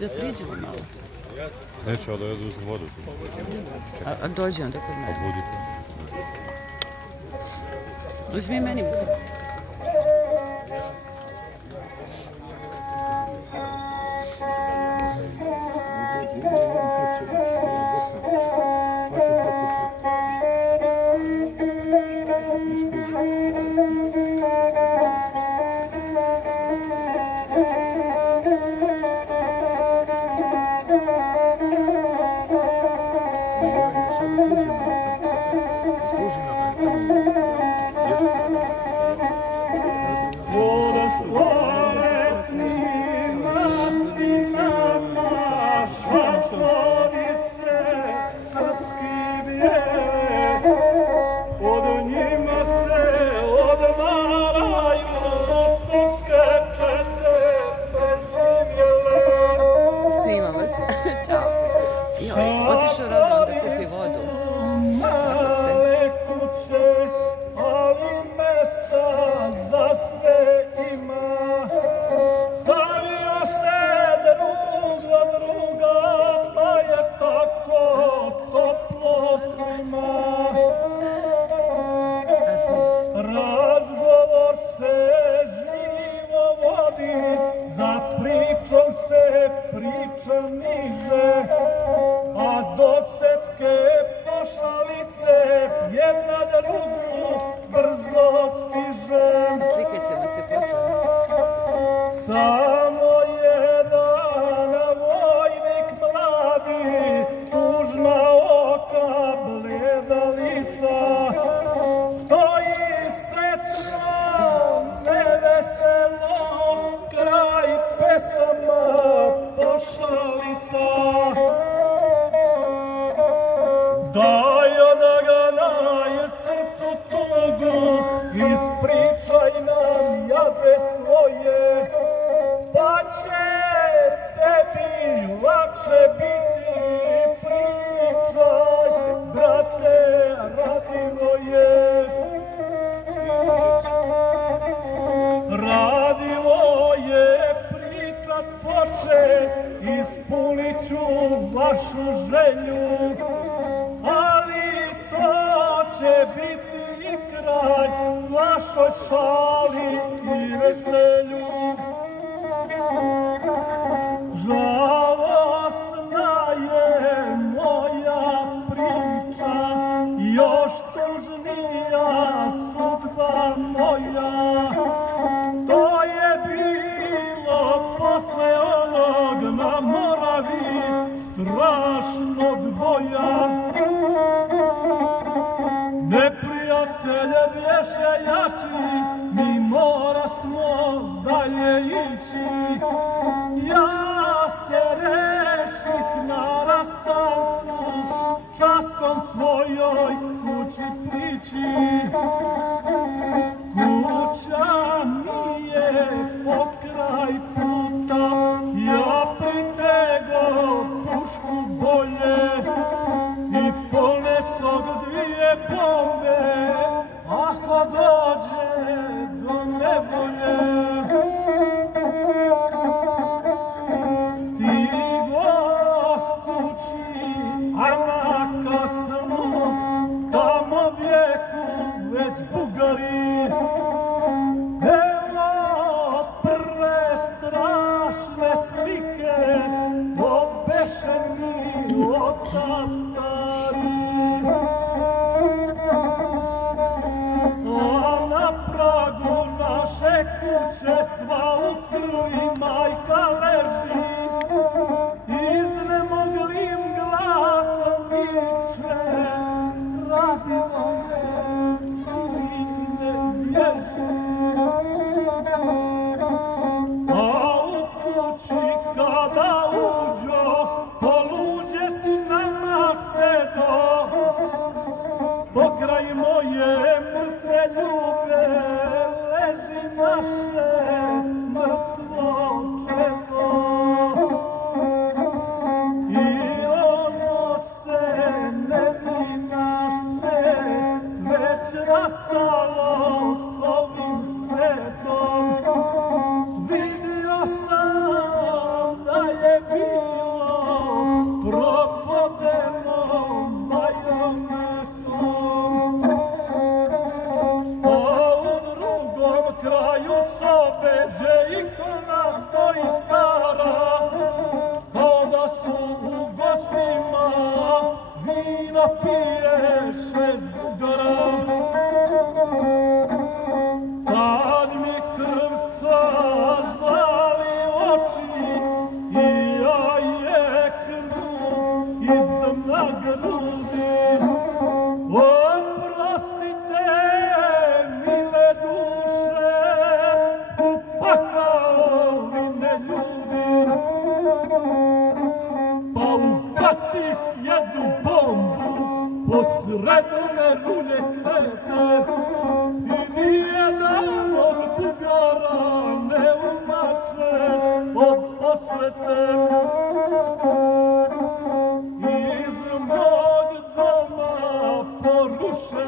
Da priđemo malo. Neće, ali ja da uzem vodu. A dođe onda kod mene. A budite. Uzmi meni u crku. Otišao rado onda kupi vodu. Kako ste? Ali mesta za sve ima. Savio se drug za druga, pa je tako toplo svima. Razgovor se živo vodi, za pričom se priča niže. A dosetke pošalice jedna drugu brzo stiže. Slikat ćemo se posle. Samo jedan vojnik mladi, tužna oka, bleda lica, stoji sretno, neveselo, kraj pesama pošalica. Daj da ga naje srcu tugu, ispričaj nam jade svoje, pa će tebi lakše biti. Pričaj, brate, Radivoje. Radivoje, pričat poče, ispunit ću vašu želju. Ali to će biti i kraj vašoj šali i veselju. Žalosna je moja priča, još tužnija sudba moja. To je bilo posle onog na Moravi strašnog boja. Neprijatelje bješe jači, mi morasmo dalje ići. Ja se reših na rastanku, časkom svojoj kući prići. Kuća mi je pokraj puta, ja pritego pušku bolje i ponesog dvije bombe, ako dođe do nevolje. Stigoh kući, ajma kasno, tamo vjeku već Bugari. Evo prve strašne slike, obeše mi otac stari. A na pragu naše kuće sva u krvi majka leži. Iznemoglim glasom viče, Radivoje, sine, bježi. A u kući kada uđo, poluđeti na mat bacih jednu bombu posred one rulje kvete i nijedan od bugara ne umače od osvete. Iz mog doma porušen